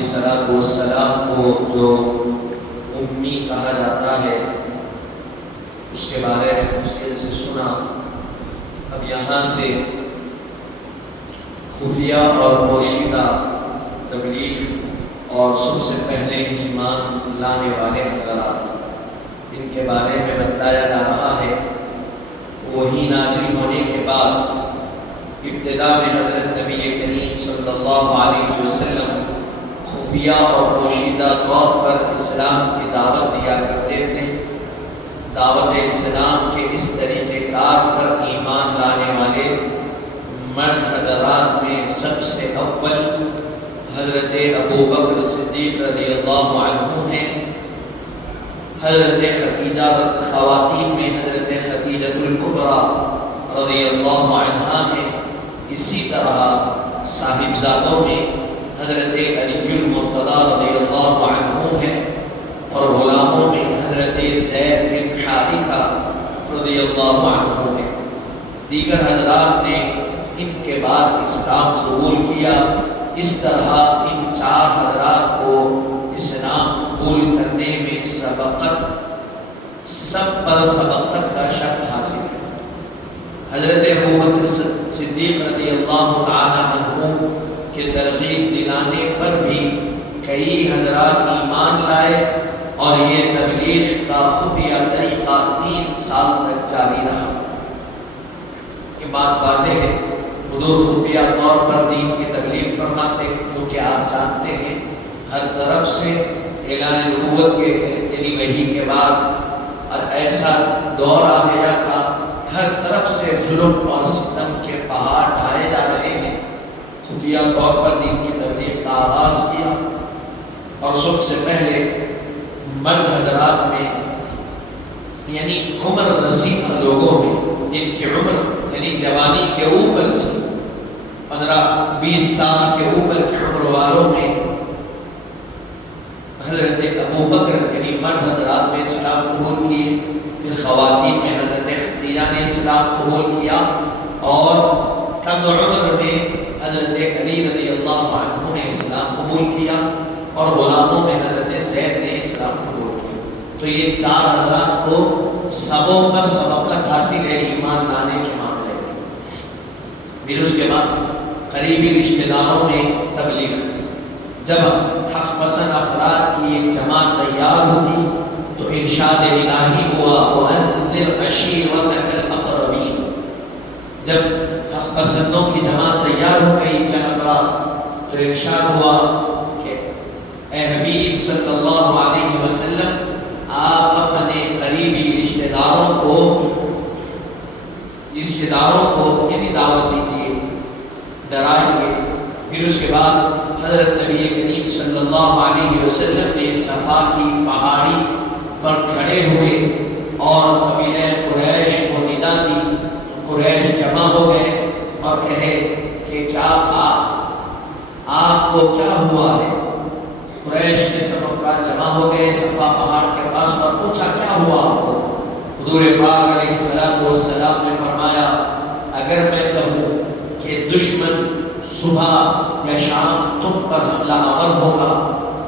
الصلاۃ والسلام کو جو امی کہا جاتا ہے اس کے بارے میں تفصیل سے سنا. اب یہاں سے خفیہ اور پوشیدہ تبلیغ اور سب سے پہلے ایمان لانے والے حضرات ان کے بارے میں بتایا جا رہا ہے. وہی نازل ہونے کے بعد ابتدا میں حضرت نبی کریم صلی اللہ علیہ وسلم خفیہ اور پوشیدہ طور پر اسلام کی دعوت دیا کرتے تھے. دعوت اسلام کے اس طریقہ کار پر ایمان لانے والے مرد حضرات میں سب سے اول حضرت ابو بکر صدیق رضی اللہ عنہ ہیں. حضرت خدیجہ خواتین میں حضرت خدیجہ الکبریٰ رضی اللہ عنہا ہیں. اسی طرح صاحبزادوں میں حضرت علی المرتضیٰ رضی اللہ عنہ ہیں اور غلاموں میں حضرت زید بن حارثہ رضی اللہ عنہ ہیں. دیگر حضرات نے ان کے بعد اسلام قبول کیا. اس طرح ان چار حضرات کو اسلام قبول کرنے میں سب پر سبقت کا شرف حاصل ہے. حضرت ابو بکر صدیق رضی اللہ تعالی عنہ کے ترغیب دلانے پر بھی کئی حضرات ایمان لائے اور یہ تبلیغ کا خفیہ طریقہ 3 سال تک جاری رہا. یہ بات واضح ہے حضور خفیہ طور پر دین کی تبلیغ فرماتے کیونکہ آپ جانتے ہیں ہر طرف سے اعلان نبوت کے یعنی وحی کے بعد اور ایسا دور آ گیا تھا ہر طرف سے ظلم اور ستم کے پہاڑ ڈھائے جا رہے ہیں. خفیہ طور پر دین کی تبلیغ کا آغاز کیا اور سب سے پہلے مرد حضرات میں یعنی عمر رسید لوگوں میں جن کی عمر یعنی جوانی کے اوپر تھی 15-20 سال کے اوپر کی عمر والوں میں حضرت ابو بکر یعنی مرد حضرات میں اسلام قبول کیے. پھر خواتین میں حضرت خدیجہ نے اسلام قبول کیا اور کم عمر میں حضرت علی رضی اللہ عنہ نے اسلام قبول کیا اور غلاموں میں حضرت زید نے اسلام قبول کیا. تو یہ چار حضرات کو سبوں پر سبقت حاصل ہے ایمان لانے کے معاملے میں. پھر اس کے بعد قریبی رشتہ داروں میں تبلیغ. جب حق پسند افراد کی ایک جماعت تیار ہوئی تو ارشاد الہی ہوا وَأَنذِرْ عَشِيرَتَكَ الْأَقْرَبِينَ. جب حق پسندوں کی جماعت تیار ہو گئی چند افراد تو ارشاد ہوا کہ اے حبیب صلی اللہ علیہ وسلم آپ اپنے قریبی رشتہ داروں کو یعنی دعوت دیجیے ڈرائیے. پھر اس کے بعد حضرت نبی کریم صلی اللہ علیہ وسلم نے صفا کی پہاڑی پر کھڑے ہوئے اور قبیلہ قریش کو ندا دی. قریش جمع ہو گئے اور کہے کہ کیا آپ کو کیا ہوا ہے. قریش کے سب افراد جمع ہو گئے صفا پہاڑ کے پاس اور پوچھا کیا ہوا آپ کو. حضور پاک علیہ الصلوۃ والسلام نے فرمایا اگر میں کہوں کہ دشمن صبح یا شام تم پر حملہ آور ہوگا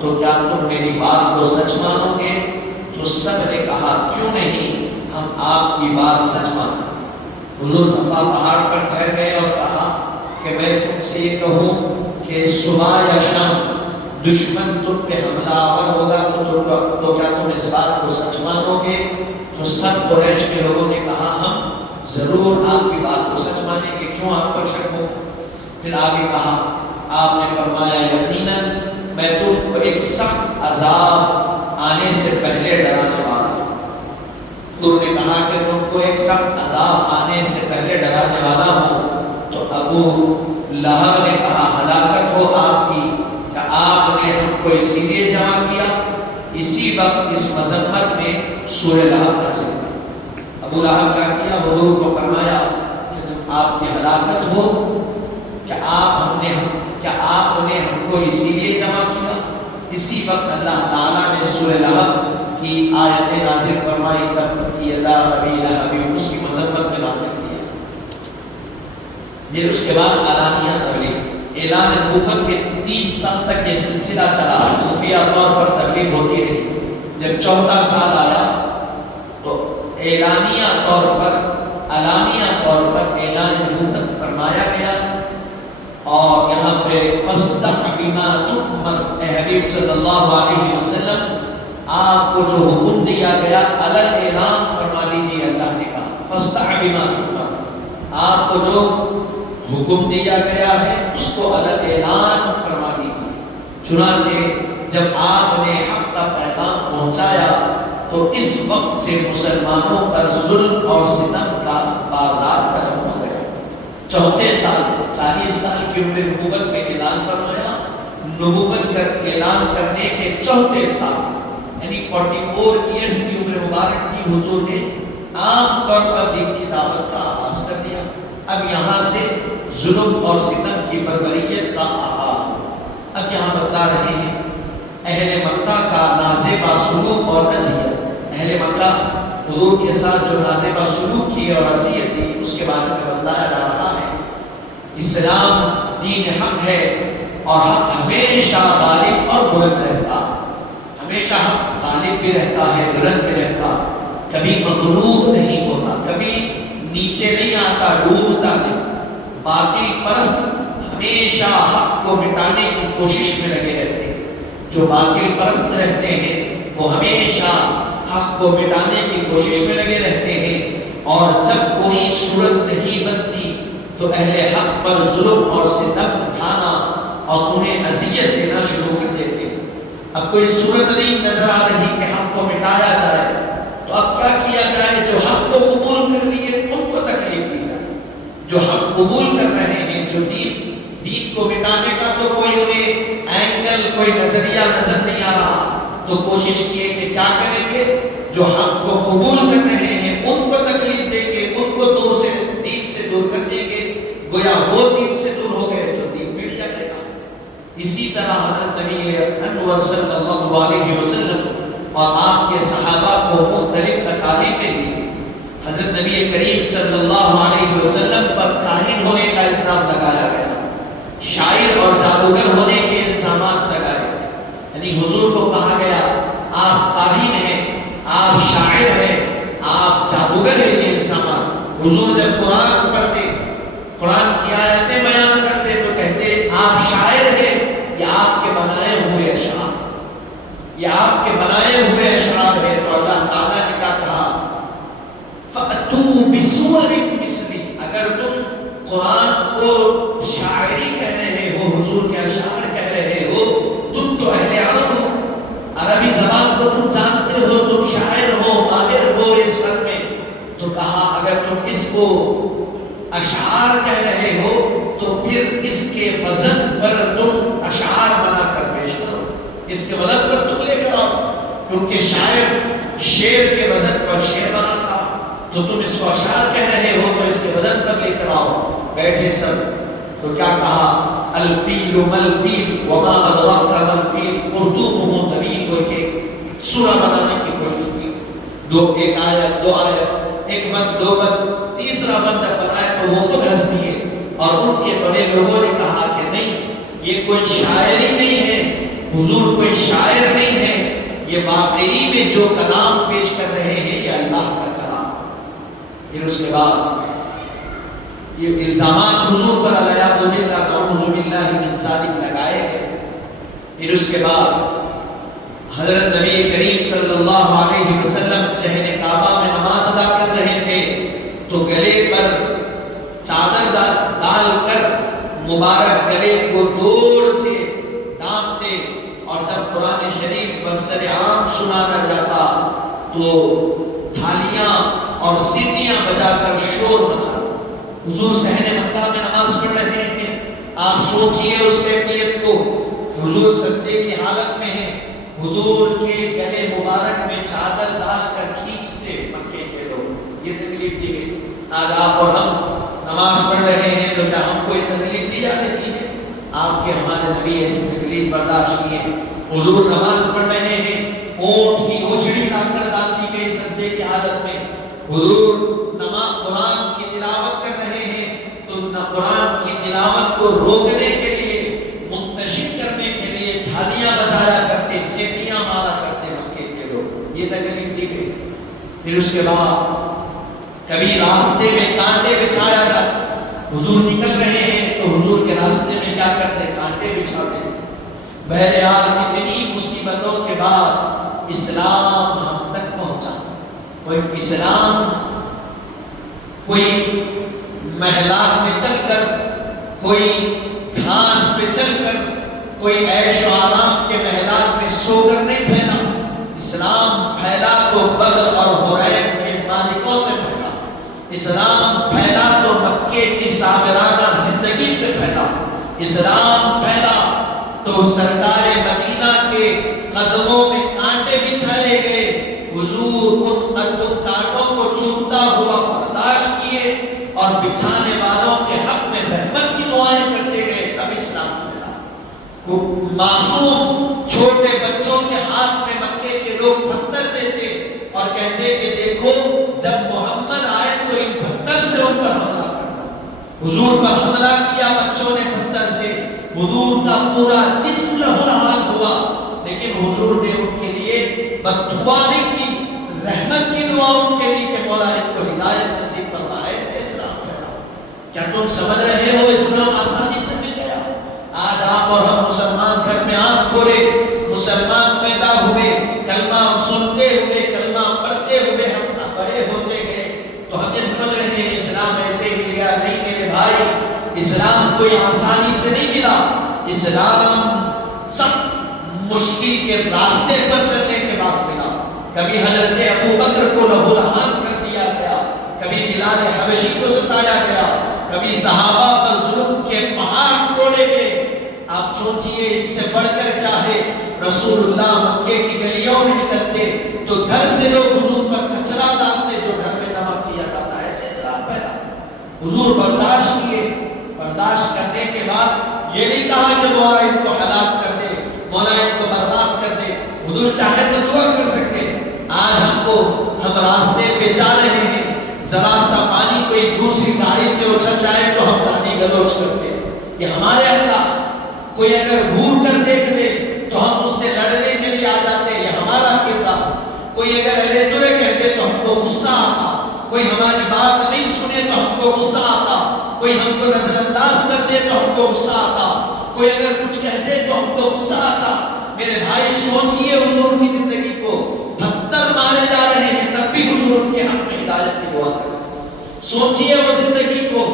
تو کیا تم میری بات کو سچ مانو گے. تو سب نے کہا کیوں نہیں ہم آپ کی بات سچ مانیں. حضور صفا پہاڑ پر ٹھہر گئے اور کہا کہ میں تم سے یہ کہوں کہ صبح یا شام دشمن تم پہ حملہ آور ہوگا تو کیا تم اس بات کو سچ مانو گے. تو سب قریش کے لوگوں نے کہا ہم ضرور آپ کی بات کو سچ مانیں گے کیوں آپ پر شک ہوگا. پھر آگے کہا آپ نے فرمایا یقیناً میں تم کو ایک سخت عذاب آنے سے پہلے ڈرانے والا ہوں. حضور نے کہا کہ تم کو ایک سخت عذاب آنے سے پہلے ڈرانے والا ہوں. تو ابو لہب نے کہا ہلاکت ہو آپ کی کہ آپ نے ہم کو اسی لیے جمع کیا. اسی وقت اس مذمت میں سورہ لہب نازل ہوئی. ابو لہب کیا کیا حضور کو فرمایا کہ تم آپ کی ہلاکت ہو کہ آپ نے ہم کو اسی لیے جمع کیا. اسی وقت اللہ تعالیٰ نے سورہ لہب کی آیت نازل فرمائی تبت یدا ابی لہب اس کی مذمت میں نازل کیا. پھر اس کے بعد اعلانیہ تبلیغ اعلان نبوت کے 3 سال تک یہ سلسلہ چلا، خفیہ طور پر تبلیغ ہوتی رہی۔ جب 14 سال آیا تو اعلانیہ طور پر، علانیہ طور پر اعلان نبوت فرمایا گیا، اور یہاں پہ فَاسْتَحْ بِمَا تُؤْمَرْ، اے حبیب صلی اللہ علیہ وسلم آپ کو جو حکم دیا گیا علل اعلان فرما دیجیے۔ اللہ نے کہا فَاسْتَحْ بِمَا تُؤْمَرْ، آپ کو جو حکم دیا گیا ہے اس کو علل اعلان فرما دیجیے۔ چنانچہ جب آپ نے حق کا پیغام پہنچایا تو اس وقت سے مسلمانوں پر ظلم اور ستم کا بازار گرم ہو گیا۔ چوتھے سال 40 سال کی عمر نبوت میں اعلان فرمایا، نبوت کا اعلان کرنے کے چوتھے سال یعنی 44 ایئرز کی عمر مبارک تھی، حضور نے عام طور پر دین کی دعوت کا آغاز کر دیا۔ اب یہاں سے ظلم اور ستم کی بربریت کا آغاز ہوا۔ اب یہاں بتا رہے ہیں اہل مکہ کا نازیبہ سلوک اور اذیت، اہل مکہ حضور کے ساتھ جو نازیبہ سلوک کی اور اذیت دی اس کے بارے میں بتلایا جا رہا ہے۔ اسلام دین حق ہے اور حق ہمیشہ غالب اور بلند رہتا، ہمیشہ حق غالب بھی رہتا ہے، بلند بھی رہتا، کبھی مغلوب نہیں ہوتا، کبھی نیچے نہیں آتا، ڈوبتا نہیں۔ باطل پرست ہمیشہ حق کو مٹانے کی کوشش میں لگے رہتے ہیں، جو باطل پرست رہتے ہیں وہ ہمیشہ حق کو مٹانے کی کوشش میں لگے رہتے ہیں، اور جب کوئی صورت نہیں بنتی تو اہل حق پر ظلم اور ستم اٹھانا اور انہیں اذیت دینا شروع کر دیتے ہیں۔ اب کوئی صورت نہیں نظر آ رہی کہ حق کو مٹایا جائے تو اب کیا کیا جائے؟ جو حق کو قبول کر لیے ان کو تکلیف دی جائے، جو حق قبول کر رہے ہیں، جو دین کو مٹانے کا تو کوئی انہیں اینگل، کوئی نظریہ نظر نہیں آ رہا، تو کوشش کیے کہ کیا کریں گے، جو حق کو قبول کر رہے ہیں ان کو تکلیف دیں گے، ان کو دور سے دین سے دور کر دیں گے، گویا وہ دین سے دور ہو گئے تو دین مٹ جائے گا۔ اسی طرح حضرت نبی انور صلی اللہ علیہ وسلم اور آپ کے صحابہ کو مختلف تکالیفیں دی گئی۔ حضرت نبی کریم صلی اللہ علیہ وسلم پر کاہن ہونے کا الزام لگایا گیا، شاعر اور جادوگر ہونے کے الزامات لگائے گئے، یعنی حضور کو کہا گیا آپ کاہن ہیں، آپ شاعر ہیں، آپ جادوگر ہیں، یہ الزامات۔ حضور جب قرآن پڑھتے، قرآن کی آیتیں بیان کرتے تو کہتے آپ شاعر ہیں، یہ آپ کے بنائے ہوئے اشعار، یہ آپ کے بنائے ہوئے اشعار ہے۔ تو اللہ تعالیٰ نے کیا کہا، فَأْتُوا بِسُوَرٍ مِثْلِهِ، اگر تم قرآن کو شاعری کہہ رہے ہو، حضور کے اشعار کہہ رہے ہو، تم تو اہل عرب ہو، عربی زبان کو تم جانتے ہو، تم شاعر ہو، ماہر ہو اس فن میں، تو کہا اگر تم اس کو اشعار کہہ رہے ہو تو پھر اس کے وزن پر تم اشعار بنا کر پیش کرو، اس کے وزن پر تم لے کر آؤ، کیونکہ شاعر شعر کے وزن پر شعر بناتا، تو تم اس کو اشعار کہہ رہے ہو تو اس کے وزن پر لے کر آؤ۔ بیٹھے سب تو کیا کہا، الفیل ملفیل وما ادراک ملفیل، اردو منہ طویل کو ایک سورہ بنانے کی کوشش کی، ایک آیت، 2 آیت، 1 بند 2 بند، تیسرا بند بنائے تو وہ خود ہنس دیے، اور ان کے بڑے لوگوں نے کہا کہ نہیں، یہ کوئی شاعری نہیں ہے، حضور کوئی شاعر نہیں ہے، یہ واقعی میں جو کلام پیش کر رہے ہیں یہ اللہ کا کلام۔ پھر اس کے بعد یہ الزامات حضور پر علیہ باللہ من ذالک لگائے گئے۔ پھر اس کے بعد حضرت نبی کریم صلی اللہ علیہ وسلم صحن کعبہ میں نماز ادا کر رہے تھے تو گلے پر چادر ڈال کر مبارک گلے کو دور سے ڈانپتے، اور جب قرآن شریف برسر عام سنانا جاتا تو تھالیاں اور سیٹیاں بجا کر شور مچاتا۔ حضور صحن مکہ میں نماز پڑھ رہے ہیں، آپ سوچئے اس کیفیت کو، حضور سجدے کی حالت میں ہیں، حضور کے گلے مبارک میں چادر ڈال کر کھینچتے مکے کے لوگ، یہ تکلیف دی گئی۔ آج آپ اور ہم نماز پڑھ رہے ہیں تو کیا ہم کو یہ تکلیف دی جا رہی ہے؟ آپ کے ہمارے نبی ایسی تکلیف برداشت کیے، حضور نماز پڑھ رہے ہیں، اونٹ کی اوجھڑی لا کر ڈال دی گئی سجدے کی حالت میں، حضور قرآن کی تلاوت کر رہے ہیں تو قرآن کی تلاوت کو روکنے کے لیے تکلیف دی گئی. پھر اس کے بعد کبھی راستے میں کانٹے بچھایا جاتا. حضور نکل رہے ہیں تو حضور کے راستے میں کیا کرتے؟ کانٹے بچھاتے. بہرحال اتنی مصیبتوں کے بعد اسلام ہم تک پہنچا. کوئی اسلام کوئی محلات میں چل کر، کوئی گھاس پہ چل کر، کوئی عیش و آرام کے محلات میں سو کر نہیں پھیلا. اسلام پھیلا تو بدر اور حنین کے مالکوں سے پھیلا. اسلام پھیلا تو مکے کی صابرانہ زندگی سے پھیلا. اسلام پھیلا تو سرکار مدینہ کے قدموں میں کانٹے بچھائے گئے. حضور ان کانٹوں کو چومتا ہوا برداشت کیے اور بچھانے والوں کے حق میں رحمت کی دعائیں کرتے گئے. تب اسلام پھیلا. معصوم چھوٹے بچوں کے ہاتھ میں مکے کے لوگ پتھر دیتے اور کہتے کہ دیکھو جب محمد آئے تو ان پتھر سے ان پر حملہ کرنا. حضور پر حملہ کیا بچوں نے پتھر سے. حضور کا پورا جسم لہولہان ہوا، لیکن حضور نے ان کے لیے بددعا نہیں کی، رحمت کی دعا ان کے لیے کہ مولا ان کو ہدایت نصیب فرما. ایسے اسلام پھیلا. کیا تم سمجھ رہے ہو اسلام آسانی سے مل گیا؟ آج آپ اور ہم مسلمان گھر میں آنکھ کھولے، مسلمان پیدا ہوئے، کلمہ سنتے ہوئے، کلمہ پڑھتے ہوئے ہم بڑے ہوتے گئے تو ہم یہ سمجھ رہے ہیں اسلام ایسے ہی مل گیا. نہیں میرے بھائی، اسلام کوئی آسانی سے نہیں ملا. اسلام سخت مشکل کے راستے پر چلنے کے بعد ملا. کبھی حضرت ابو بکر کو لہولہان کر دیا گیا، کبھی بلال حبشی کو ستایا گیا، کبھی صحابہ پر ظلم کے پہاڑ توڑے گئے. آپ سوچئے اس سے بڑھ کر کیا ہے؟ رسول اللہ مکے کی گلیوں میں نکلتے تو گھر سے لوگ حضور پر کچرا ڈالتے جو گھر میں جمع کیا جاتا. ایسے اسلام پھیلا. حضور برداشت کیے. برداشت کرنے کے بعد یہ نہیں کہا کہ مولا ان کو ہلاک کر دے، مولا ان کو برباد کر دے. حضور چاہے تو دعا کر سکتے. آج ہم راستے پہ جا رہے ہیں، ذرا سا پانی کوئی دوسری گاڑی سے اچھل جائے تو ہم گالی گلوچ کرتے. یہ ہمارے اخلاق. کوئی اگر گھور کر دیکھ لے تو ہم اس سے لڑنے کے لیے آ جاتے. یہ ہمارا کردار. کوئی اگر ارے ترے کہہ دے تو ہم کو غصہ آتا. کوئی ہماری بات نہیں سنے تو ہم کو غصہ آتا. کوئی ہم کو نظر انداز کر دے تو ہم کو غصہ آتا. کوئی اگر کچھ کہہ دے تو ہم کو غصہ آتا. میرے بھائی سوچئے حضور کی زندگی کو. 70 مارے جا رہے ہیں تب بھی حضور ان کے حق میں ہدایت کی دعا کرتے. سوچئے وہ زندگی کو.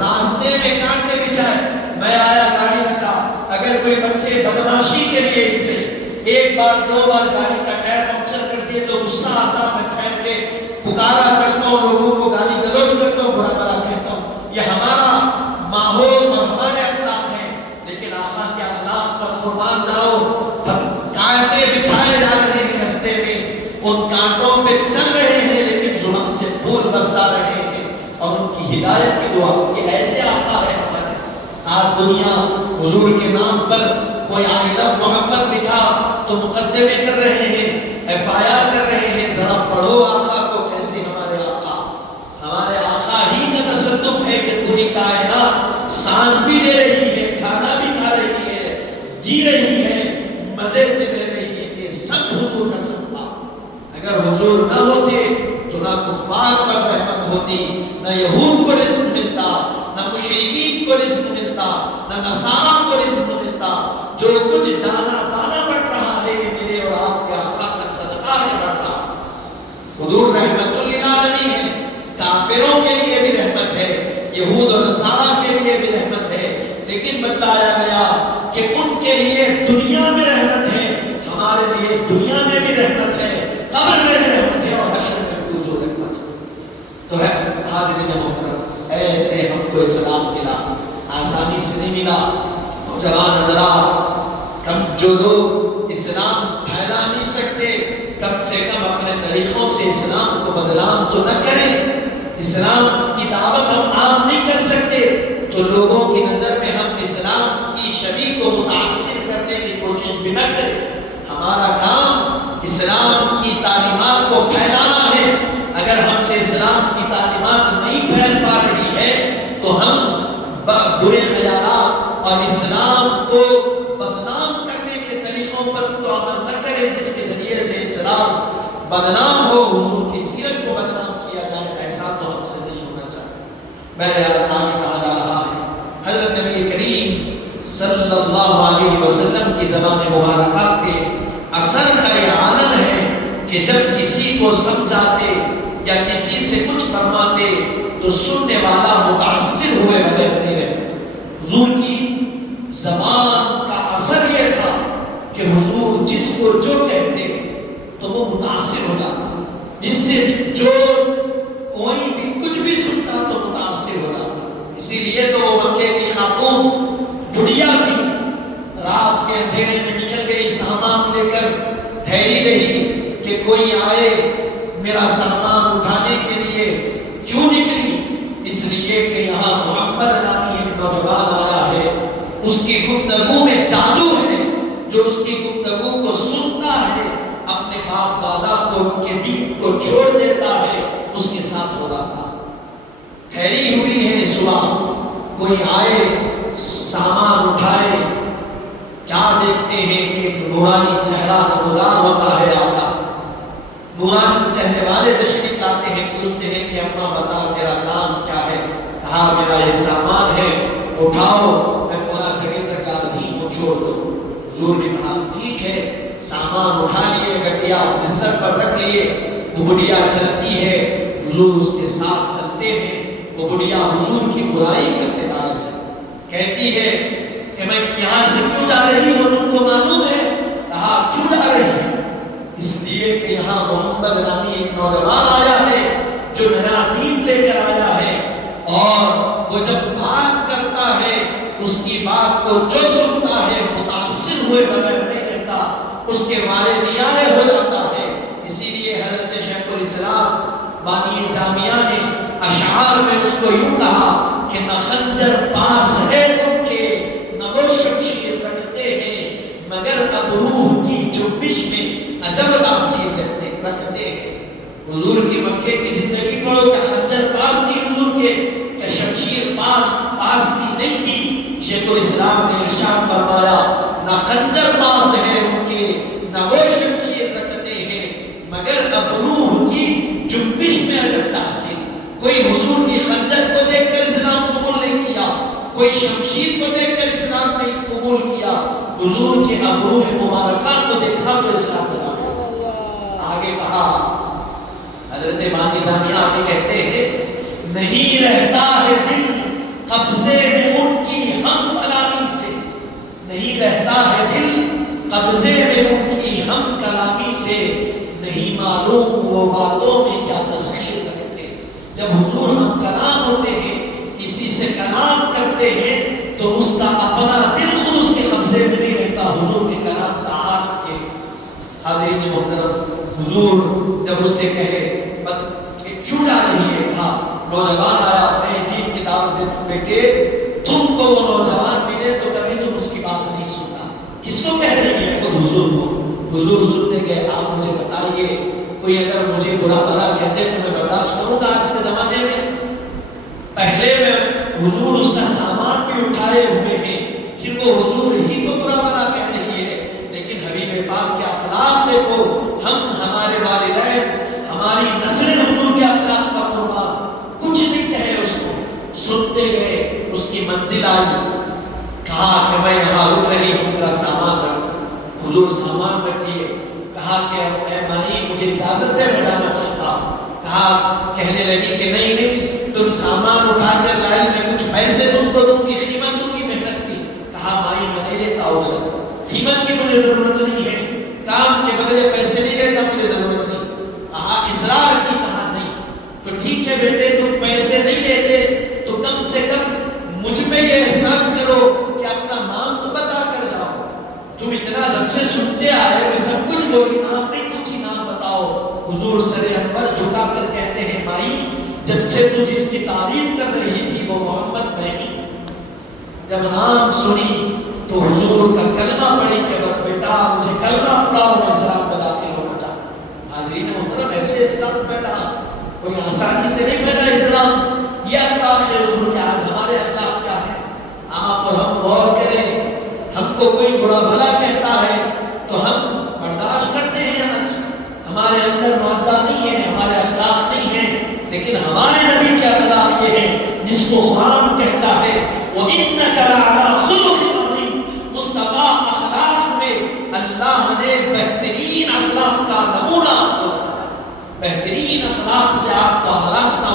راستے میں کانٹے بچھائے، میں آیا گاڑی رکھا. اگر کوئی بچے بدماشی کے لیے ان سے ایک بار دو بار گاڑی کا ٹائر پنکچر کر دیے تو غصہ آتا. میں ٹھہر کے پکارا کرتا ہوں، لوگوں کو گالی گلوچ کرتا ہوں، برا بھلا کہتا ہوں. یہ ہمارا ماحول اور ہمارے اخلاق ہیں. لیکن آقا کے اخلاق پر قربان جاؤ. ہم کانٹے بچھائے جا رہے ہیں راستے میں، ان کانٹوں پہ چل رہے ہیں لیکن زبان سے پھول برسا رہے ہیں اور ان کی ہدایت کی دعا. یہ ایسے آقا ہے ہمارے. آج دنیا حضور کے نام پر کوئی آئی لو محمد لکھا تو مقدمے کر رہے ہیں، FIR کر رہے ہیں. ذرا پڑھو آقا کو کیسے ہمارے آقا ہی کا تصدق ہے کہ پوری کائنات سانس بھی لے رہی ہے، کھانا بھی کھا رہی ہے، جی رہی ہے، مزے سے لے رہی ہے. یہ سب حضور کا صدقہ. اگر حضور نہ ہوتے تو نہ کفار پر رحمت ہوتی، نہ یہود کو رزق ملتا، نہ مشرکین کو رزق ملتا، نہ نصارہ کو رزق ملتا. جو کچھ دانا دانا بٹ رہا ہے یہ میرے اور آپ کے آقا کا صدقہ ہے بٹ رہا. حضور رحمت للعالمین ہے. کافروں کے لیے بھی رحمت ہے، یہود اور نصارہ کے لیے بھی رحمت ہے. لیکن بتلایا گیا کہ ان کے لیے دنیا میں رحمت ہے، ہمارے لیے دنیا میں بھی رحمت ہے، قبر میں بھی رحمت ہے اور حشر میں بھی جو رحمت ہے. تو ہے حاضرین محترم، ایسے ہم کو اسلام ملا، آسانی سے نہیں ملا. نوجوان حضرات، ہم جو لوگ اسلام پھیلا نہیں سکتے کم سے کم اپنے طریقوں سے اسلام کو بدنام تو نہ کریں. اسلام کی دعوت ہم عام نہیں کر سکتے تو لوگوں کی نظر میں ہم اسلام کی شبیہ کو متاثر کرنے کی کوشش بھی نہ کریں. ہمارا کام اسلام کی تعلیمات کو پھیلانا ہے. اگر ہم سے اسلام کی تعلیمات نہیں پھیل پا رہی ہے تو ہم برے خیالات اور اسلام کو بدنام کرنے کے طریقوں پر تو عمل نہ کریں جس کے ذریعے سے اسلام بدنام ہو، حضور کی سیرت کو بدنام کیا جائے، ایسا تو ہم سے نہیں ہونا چاہیے۔ بہرحال آگے کہا جا رہا ہے حضرت نبی کریم صلی اللہ علیہ وسلم کی زبان مبارکہ کے اثر کا یہ عالم ہے کہ جب کسی کو سمجھاتے یا کسی سے کچھ فرماتے تو سننے والا متاثر ہوئے بغیر نہیں رہتے۔ حضور کی زبان کا اثر یہ تھا کہ حضور جس کو جو کہتے تو وہ متاثر ہو جاتا، جس سے جو کوئی بھی کچھ بھی سنتا تو متاثر ہو جاتا۔ اسی لیے تو وہ مکے کی خاتون بڑھیا تھی، رات کے اندھیرے میں نکل گئی سامان لے کر، ٹھہری رہی کہ کوئی آئے میرا سامان اٹھانے کے لیے۔ کیوں نکلی؟ اس لیے کہ یہاں محمد نامی ایک نوجوان آیا ہے، اس کی گفتگو میں جادو ہے، جو اس کی گفتگو کو سنتا ہے اپنے باپ دادا کو، ان کے دین کو چھوڑ دیتا ہے، اس کے ساتھ ہو جاتا۔ ٹھہری ہوئی ہے صبح، کوئی آئے سامان اٹھائے، کیا دیکھتے ہیں کہ ایک نورانی چہرہ نمودار ہوتا ہے آتا، نورانی چہرے والے تشریف لاتے ہیں، پوچھتے ہیں کہ اپنا بتا تیرا کام کیا ہے؟ کہا میرا یہ سامان ہے، اٹھاؤ، میں فلاں جگہ تک جا رہی ہوں، چھوڑ دو۔ حضور نے کہا ٹھیک ہے، سامان اٹھا لیے، گٹیا اپنے سر پر رکھ لیے، وہ بڑھیا چلتی ہے، حضور اس کے ساتھ چلتے ہیں۔ وہ بڑھیا حضور کی برائی کرتے جا رہی ہے، کہتی ہے کہ میں یہاں سے کیوں جا رہی ہوں، تم کو معلوم ہے؟ کہا کیوں جا رہی ہے؟ اس لیے کہ یہاں محمد نامی ایک نوجوان آیا ہے جو نیا دین لے کر آیا ہے، اور وہ جب بات کرتا ہے اس کی بات کو جو سنتا ہے متاثر ہوئے بغیر نہیں رہتا، اس کے مارے نیارے ہو جاتا ہے۔ اسی لیے حضرت شیخ الاسلام بانی جامعہ نے اشعار میں اس کو یوں کہا کہ نہ خنجر پاس ہے ان کے، نہ وہ شمشیر رکھتے ہیں، مگر اب روح کی جنبش میں عجب تاثیر رکھتے ہیں۔ حضور کی مکے کی زندگی پڑھو، کہ خنجر پاس تھی حضور کے، کہ شمشیر پاس کی نہیں تھی۔ شیخ الاسلام نے ارشاد فرمایا نہ خنجر پاس ہے ان کے، نہ وہ شمشیر رکھتے ہیں، مگر اب روح کی جنبش میں عجب تاثیر۔ کوئی حضور کی خنجر کو دیکھ کر اسلام قبول نہیں کیا، کوئی شمشیر کو دیکھ کر اسلام نہیں قبول کیا، حضور کے ابروح مبارکہ کو دیکھا تو اسلام بنا۔ آگے کہا حضرت بانی جامعہ آگے کہتے ہیں نہیں رہتا ہے دل قبضے میں ان کی ہم کلامی سے، نہیں رہتا ہے دل قبضے میں ان کی ہم کلامی سے، نہیں معلوم وہ باتوں میں کیا تسخیر رکھتے۔ جب حضور ہم کلام ہوتے ہیں، کسی سے کلام کرتے ہیں تو اس کا اپنا دل خود اس کے قبضے میں نہیں رہتا، حضور کے کلام تعارف کے۔ حاضرین محترم، حضور جب اس سے کہے کہ کیوں جا رہی ہے، کہا نوجوان آیا اپنے دین کی دعوت دیتا، بیٹے تم کو وہ نوجوان ملے تو کبھی تم اس کی بات نہیں سنتا۔ کس کو کہہ رہی ہے؟ خود حضور کو۔ حضور سنتے گئے، آپ مجھے بتائیے کوئی اگر مجھے برا بھلا کہتے تو میں برداشت کروں گا آج کے زمانے میں؟ پہلے میں حضور اس کا سامان بھی اٹھائے ہوئے ہیں، پھر وہ حضور ہی کو برا بھلا کہہ رہی ہے۔ لیکن حبیب پاک کے اخلاق دیکھو، ہم ہمارے والدین ہماری نسلیں حضور کے اخلاق کا قربان، کچھ نہیں کہے اس کو، سنتے گئے۔ اس کی منزل آئی، کہا کہ میں یہاں رک رہی ہوں، میرا سامان رکھ۔ حضور سامان رکھ دیے، کہا کہ اے مائی مجھے اجازت دے، میں جانا چاہتا ہوں۔ کہا کہنے لگی کہ نہیں نہیں، تم سامان اٹھا کر لائی، میں کچھ پیسے تم کو دوں گی، قیمت دوں گی محنت کی۔ کہا مائی میں نہیں لیتا ہوں، قیمت کی مجھے ضرورت نہیں ہے، کام کے بدلے پیسے نہیں لیتا، مجھے ضرورت نہیں۔ کہا اصرار کی، کہا نہیں تو ٹھیک ہے بیٹے، تم پیسے نہیں لیتے تو کم سے کم مجھ پہ یہ احسان کرو کہ اپنا نام تو بتا کر جاؤ، تم اتنا رب سے سنتے آئے، میں سب کچھ بولی، نام نہیں کچھ ہی نام بتاؤ۔ حضور سر انور جھکا کر کہتے ہیں مائی جب سے تو جس کی تعریف کر رہی تھی وہ محمد نہیں، جب نام سنی تو حضور کا کلمہ پڑھی کہ بیٹا مجھے کلمہ پڑھاؤ، میں اسلام میں داخل ہونا چاہتا ہوں۔ حاضرین محترم، ایسے اسلام پیدا کوئی آسانی سے نہیں پیدا اسلام، یہ اخلاق ہے حضور کے۔ آج ہمارے اخلاق کیا ہے؟ آپ اور ہم غور کریں، ہم کو کوئی برا بھلا کہتا ہے تو ہم برداشت کرتے ہیں یا نہیں؟ ہمارے اندر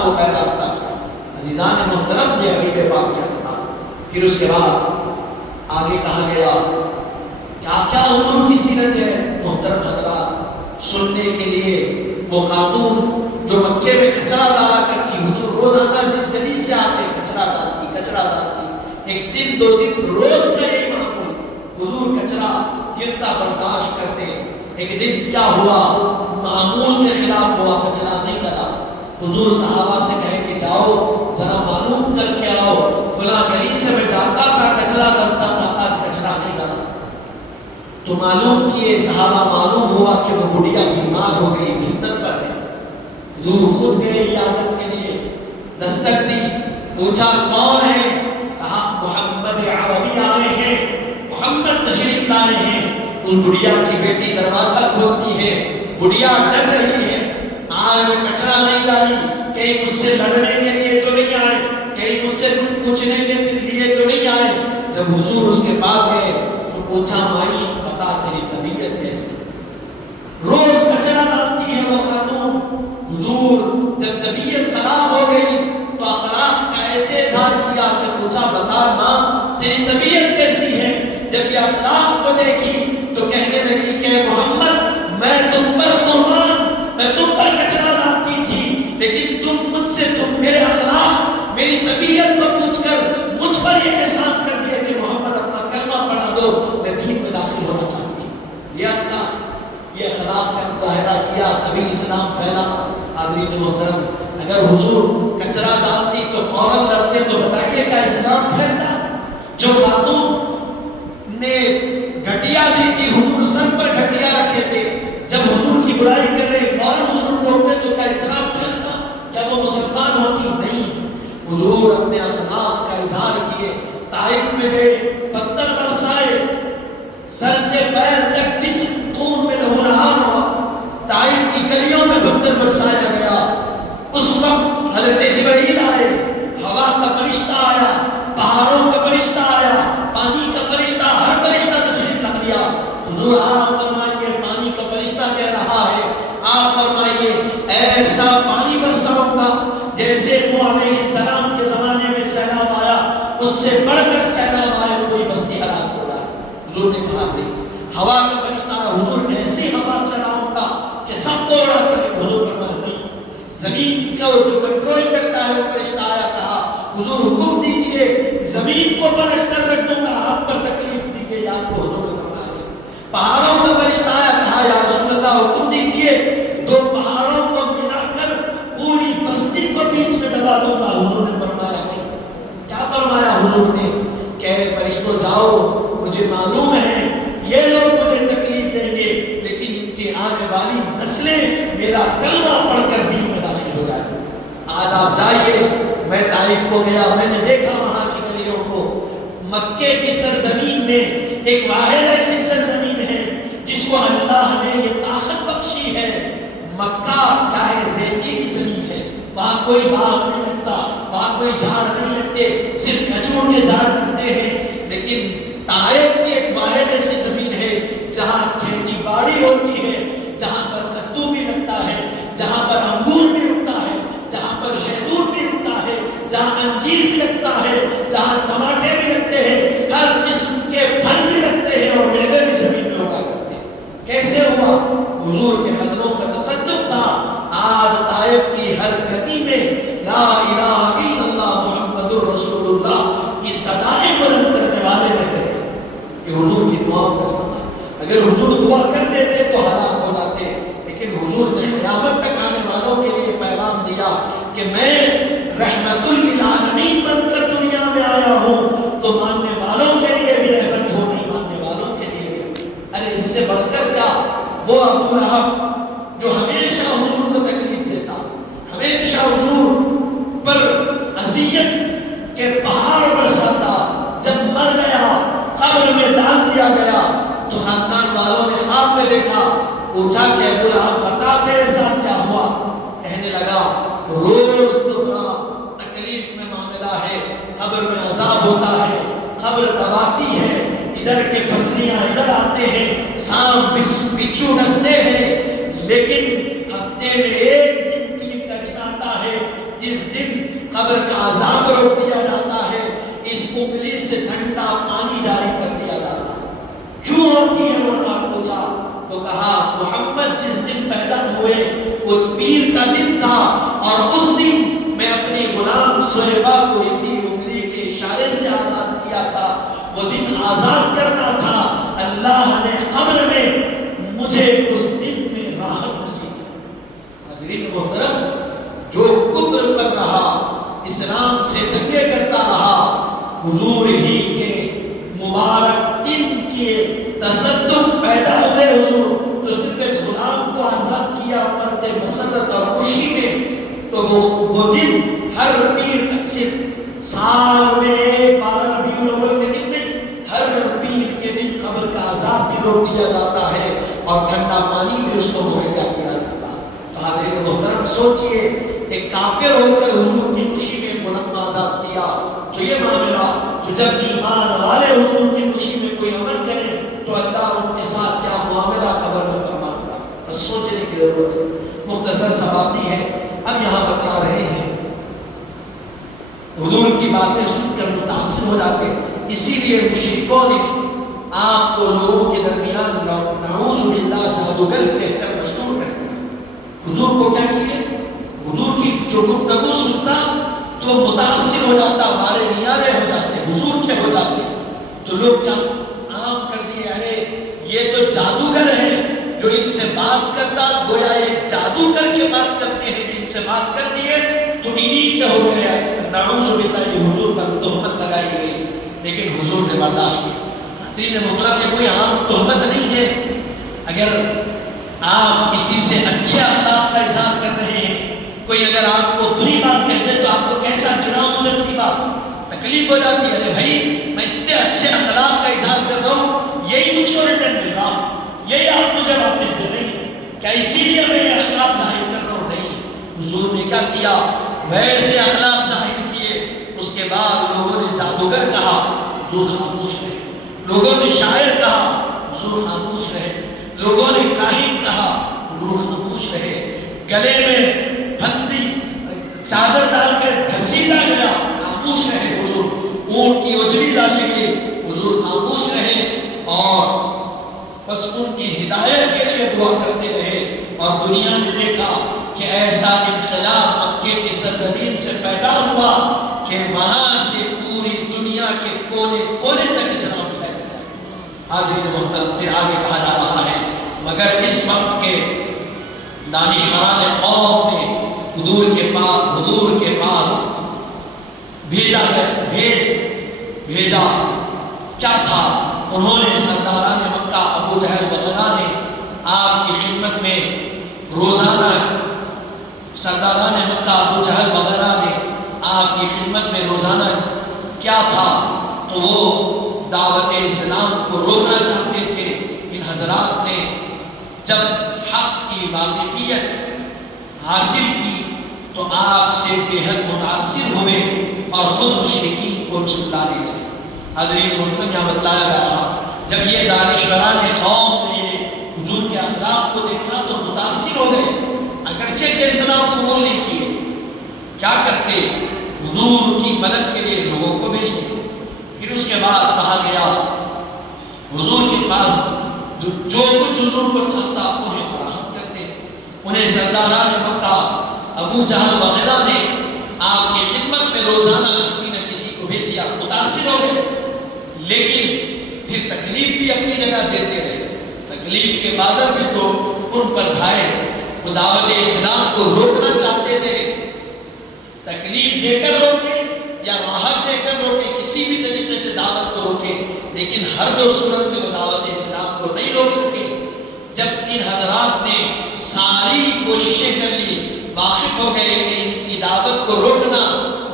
ہو کر راستہ کیا۔ عزیزان محترم یہ حبیب پاک کا تھا۔ پھر اس کے بعد آگے کہا گیا کیا کیا حضور کی سیرت ہے۔ محترم حضرات سننے کے لیے وہ خاتون جو مکے میں کچرا ڈالا کرتی، حضور روزانہ جس گلی سے آتے کچرا ڈالتی، ایک دن دو دن روز کا یہ معمول، حضور کچرا گرتا برداشت کرتے۔ ایک دن کیا ہوا، معمول کے خلاف ہوا، کچرا نہیں ڈالا۔ حضور صحابہ سے کہے کہ جاؤ ذرا معلوم کر کے آؤ، فلاں گلی سے میں جاتا تھا کچرا ڈالتا تھا، آج کچرا نہیں ڈالا۔ تو معلوم کیے صحابہ، معلوم ہوا کہ وہ بڑھیا بیمار ہو گئی، بستر پر ہے۔ حضور خود گئے عیادت کے لیے، دستک دی، پوچھا کون ہے، کہا محمد عربی آئے ہیں، محمد تشریف لائے ہیں۔ اس بڑھیا کی بیٹی دروازہ کھولتی ہے، بڑھیا ڈر رہی ہے، آج میں کچرا نہیں ڈالی، کہیں مجھ سے لڑنے کے لیے تو نہیں آئے، کہیں مجھ سے کچھ پوچھنے کے لیے تو نہیں آئے۔ جب حضور اس کے پاس گئے تو پوچھا مائی بتا تیری طبیعت کیسی؟ روز کچرا ڈالتی ہے وہ خاتون۔ حضور جب طبیعت خراب ہو گئی تو اخلاق کا ایسے اظہار کیا کہ پوچھا بتا ماں تیری طبیعت کیسی ہے؟ جب یہ اخلاق کو دیکھی تو کہنے لگی کہ محمد میں تم پر قربان، میں تم پر کچرا ڈالتی تھی، لیکن تم مجھ سے، تم میرے اخلاق میری طبیعت کو پوچھ کر مجھ پر یہ احسان کر دیا کہ محمد اپنا کلمہ پڑھا دو، میں دین میں داخل ہونا چاہتی ہوں۔ یہ اخلاق کا مظاہرہ کیا تبھی اسلام پھیلا۔ حاضرین محترم اگر حضور کچرا ڈالتی تو فوراً لڑتے تو بتائیے کیا اسلام پھیلتا؟ جو خاتون نے گھٹیا دی تھی، حضور سر پر گھٹیا رکھے تھے، جب حضور کی برائی کر رہے فوراً حضور روکتے تو کیا اسلام پھیلتا؟ کیا وہ مسلمان ہوتی؟ نہیں۔ حضور اپنے اخلاق کا اظہار کیے، طائف میں گئے، پتھر برسائے، سر سے پیر تک جسم خون میں لہولہان ہوا، طائف کی گلیوں میں پتھر برسایا گیا۔ اس وقت حضرت جبرائیل آئے، ہوا کا فرشتہ آیا، پہاڑوں کا فرشتہ آیا، پانی کا فرشتہ، ہر فرشتہ تشریف لا لیا۔ حضور آپ فرمائیے پانی کا فرشتہ کہہ رہا ہے، آپ فرمائیے ایسا پانی برساؤں گا جیسے نوح علیہ السلام کے زمانے میں سیلاب آیا، اس سے بڑھ کر سیلاب آئے، کوئی بستی ہلاک ہو رہا ہے۔ حضور نے کہا نہیں، ہوا کا فرشتہ، حضور ایسی ہوا چلاؤں گا کہ سب کو اڑا کر، حضور فرمایا نہیں۔ زمین کا جو کنٹرول کرتا ہے وہ فرشتہ آیا، کہا حضور حکم دیجئے زمین کو پلٹ کر رکھ دوں گا، آپ پر تکلیف دی گئی آپ کو، حضور نے فرمایا نہیں۔ پہاڑوں کا فرشتہ آیا، کہا یا رسول اللہ حکم دیجئے دو پہاڑوں کو ملا کر پوری بستی کو بیچ میں دبا دوں گا، حضور نے فرمایا نہیں۔ کیا فرمایا حضور نے کہ فرشتوں جاؤ، مجھے معلوم ہے یہ لوگ مجھے تکلیف دیں گے، لیکن ان کی آنے والی نسلیں میرا کلمہ پڑھ کر دین میں داخل ہو جائیں۔ آج آپ جائیے، میں طائف کو گیا، میں نے دیکھا وہاں کی گلیوں کو، مکے کی سرزمین میں ایک واحد ایسی سرزمین ہے جس کو اللہ نے یہ طاقت بخشی ہے۔ مکہ کیا ہے؟ ریتی کی زمین ہے، وہاں کوئی باغ نہیں لگتا، وہاں کوئی جھاڑ نہیں لگتے، صرف کھجور کے جھاڑ لگتے ہیں۔ لیکن طائف کی ایک واحد ایسی زمین ہے جہاں کھیتی باڑی ہوتی ہے، جہاں پر کدو بھی لگتا ہے، جہاں پر انگور بھی اگتا ہے، جہاں پر شہدور بھی اگتا ہے، جہاں انجیر بھی لگتا ہے، جہاں ٹماٹے بھی لگتے ہیں، ہر قسم کے پھل بھی لگتے ہیں اور میوے بھی زمین میں اگا کرتے ہیں۔ کیسے ہوا؟ حضور کے قدموں کا تصدق تھا۔ آج طائف کی ہر گلی میں لا الہ الا اللہ محمد الرسول اللہ کی صدائیں بلند کرنے والے رہتے ہیں۔ یہ حضور کی دعاؤں کا صدقہ۔ اگر حضور دعا کر دیتے تو ہلاک ہو جاتے، لیکن حضور نے قیامت تک آنے والوں کے لیے پیغام دیا کہ میں رحمت للعالمین بن کر دنیا میں آیا ہوں، تو ماننے والوں کے لیے بھی رحمت ہو، نہیں ماننے والوں کے لیے بھی۔ ارے اس سے بڑھ کر کیا، وہ ابو لہب جو ہمیشہ حضور کو تکلیف دیتا، ہمیشہ حضور پر اذیت کے پہاڑ برساتا، جب مر گیا، قبر میں ڈال دیا گیا تو خاندان والوں نے خواب میں دیکھا، پوچھا کہ ابو لہب بتا تیرے ساتھ کیا ہوا؟ کہنے لگا روز تو بڑا تکلیف میں معاملہ ہے، قبر میں عذاب ہوتا ہے، قبر دباتی ہے، ادھر کے پسلیاں ادھر آتے ہیں، سانپ بچھو ڈستے ہیں، لیکن ہفتے میں ایک دن پیر کا دن آتا ہے جس عذاب روک دیا جاتا ہے، اس انگلی سے ٹھنڈا پانی جاری کر دیا جاتا ہے۔ کیوں ہوتی ہے؟ انہوں نے پوچھا تو کہا محمد جس دن پیدا ہوئے وہ پیر کا دن تھا، اور اس دن میں اپنی غلام صہیبہ کو اسی انگلی کے اشارے سے آزاد کیا تھا۔ وہ دن آزاد کرنا تھا، اللہ نے قبر میں مجھے اس دن میں راحت نصیب کی۔ حضرین محترم، جو کفر پر رہا، اسلام سے جنگیں کرتا رہا، حضور ہی کے مبارک دن کے تصدق پیدا ہوئے حضور تو صرف ایک غلام کو آزاد کیا مرتے مسرت اور خوشی میں، تو وہ دن ہر پیر صرف سال میں 12 ربیع الاول کے دن میں ہر پیر کے دن قبر کا عذاب بھی روک دیا جاتا ہے اور ٹھنڈا پانی بھی اس کو مہیا کیا جاتا ہے۔ تو حضرین محترم سوچئے، ایک کافر ہو کر حضور کی خوشی میں غلام آزاد کیا تو یہ معاملہ، تو جب ایمان والے حضور کی خوشی میں کوئی عمل کرے تو اللہ ان کے ساتھ کیا معاملہ قبر میں فرمائے گا۔ بس سوچنے کی ضرورت ہے۔ مختصر سی باتیں ہیں، اب یہاں بتلا رہے ہیں، حضور کی باتیں سن کر متاثر ہو جاتے، اسی لیے مشرکوں نے آپ کو لوگوں کے درمیان نعوذ باللہ جادوگر کہہ کر مشہور کر دیا۔ حضور کو کیا کیے؟ حضور کی جو گفتگو سنتا تو متاثر ہو جاتا، ہمارے نیارے ہو جاتے، حضور کے ہو جاتے، تو لوگ کیا عام کر دیے، ارے یہ تو جادوگر ہے جو ان سے بات کرتا، گویا ایک جادو کر کے بات کرتے ہیں، ان سے بات کر دیے تو انہی کے ہو گیا۔ نعوذ باللہ یہ حضور پر تہمت لگائی گئی، لیکن حضور نے برداشت کیا۔ حضرین محترم، یہ کوئی عام تہمت نہیں ہے۔ اگر آپ کسی سے اچھے اخلاق کا اظہار کر رہے ہیں، کوئی اگر آپ کو بری بات کہتے تو آپ کو کیسا گراں گزرتی بات تکلیف ہو جاتی ہے، ارے بھائی میں اتنے اچھے اخلاق کا اظہار کر رہا ہوں، یہی مجھ کو ریٹرن مل رہا، یہی آپ مجھے واپس دے رہی، کیا اسی لیے میں یہ اخلاق ظاہر کر رہا ہوں؟ نہیں، حضور نے کیا کیا؟ ویسے اخلاق ظاہر کیے۔ اس کے بعد لوگوں نے جادوگر کہا، حضور خاموش رہے۔ لوگوں نے شاعر کہا، حضور خاموش رہے۔ لوگوں نے کاہن کہا، حضور خاموش رہے۔ گلے میں پھندی چادر ڈال کر گھسیٹا گیا، خاموش رہے حضور۔ اونٹ کی اجڑی ڈالی گئی، حضور خاموش رہے، اور بس ان کی ہدایت کے لیے دعا کرتے رہے۔ اور دنیا نے دیکھا کہ ایسا انقلاب مکے کی سرزمین سے پیدا ہوا کہ وہاں سے پوری دنیا کے کونے کونے تک اسلام پھیل گیا۔ حاضرین محترم، پھر آگے کہا جا رہا ہے، مگر اس وقت کے دانشوران قوم نے حضور کے پاس بھیجا کیا تھا؟ انہوں نے سرداران مکہ ابو جہل وغیرہ نے آپ کی خدمت میں روزانہ، سرداران مکہ ابو جہل وغیرہ نے آپ کی خدمت میں روزانہ کیا تھا؟ تو وہ دعوت اسلام کو روکنا چاہتے تھے۔ ان حضرات نے جب حق کی واقفیت حاصل کی تو آپ سے بے حد متاثر ہوئے اور خود مشرکین کو جھٹلانے لگے۔ حضرین محترم، یہاں بتلایا جا رہا، جب یہ دانشوران قوم نے حضور کے اخلاق کو دیکھا تو متاثر ہو گئے، اگرچہ کہ اسلام قبول نہیں کیے، کیا کرتے؟ حضور کی مدد کے لیے لوگوں کو بھیجتے۔ پھر اس کے بعد کہا گیا حضور کے پاس جو کچھ حضور کو چاہتا انہیں فراہم کرتے۔ انہیں سرداران مکہ ابو جہل وغیرہ نے آپ کی خدمت میں روزانہ کسی نہ کسی کو بھیج دیا، متاثر ہو گئے، لیکن پھر تکلیف بھی اپنی جگہ دیتے رہے۔ تکلیف کے بعد بھی تو ان پر ڈھائے، وہ دعوت اسلام کو روکنا چاہتے تھے، تکلیف دے کر روکے یا راحت دے کر روکے، کسی بھی طریقے سے دعوت کو روکے، لیکن ہر دو صورت میں وہ دعوت اسلام کو نہیں روک سکے۔ جب ان حضرات نے ساری کوششیں کر لی، واقف ہو گئے کہ ان کی دعوت کو روکنا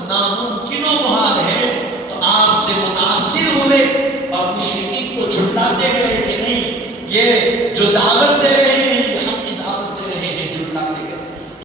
ناممکن و محال ہے، تو آپ سے متاثر ہوئے اور مشرکین کو جھٹلاتے گئے کہ نہیں، یہ جو دعوت دے